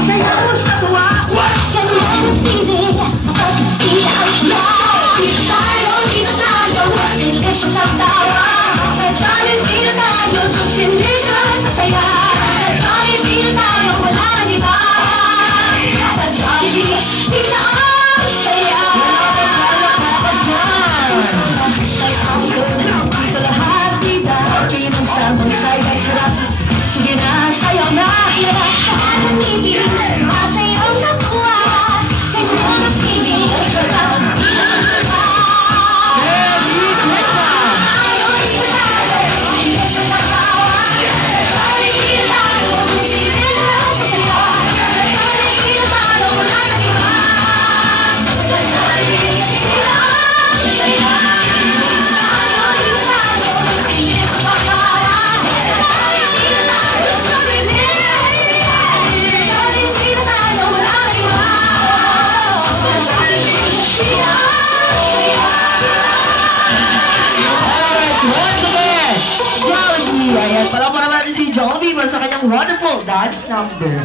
Saya mo sa tuwa. Ganyan ang feeling. Pag-isila ang fly. Dito tayo. Delicious ang tawa. Sa Jollibee na tayo. Delicious ang saya. Sa Jollibee na tayo. Wala nang iba. Sa Jollibee, dito ang saya. Dito lahat, dito. Pinagsamang saya. Sarap. Sige na, sayaw na. Ilabas ka ng ngiti. Masayaw sa kuwa. Ganyan ang feeling. Ayan, pala natin si Jollibee sa kanyang wonderful dance number.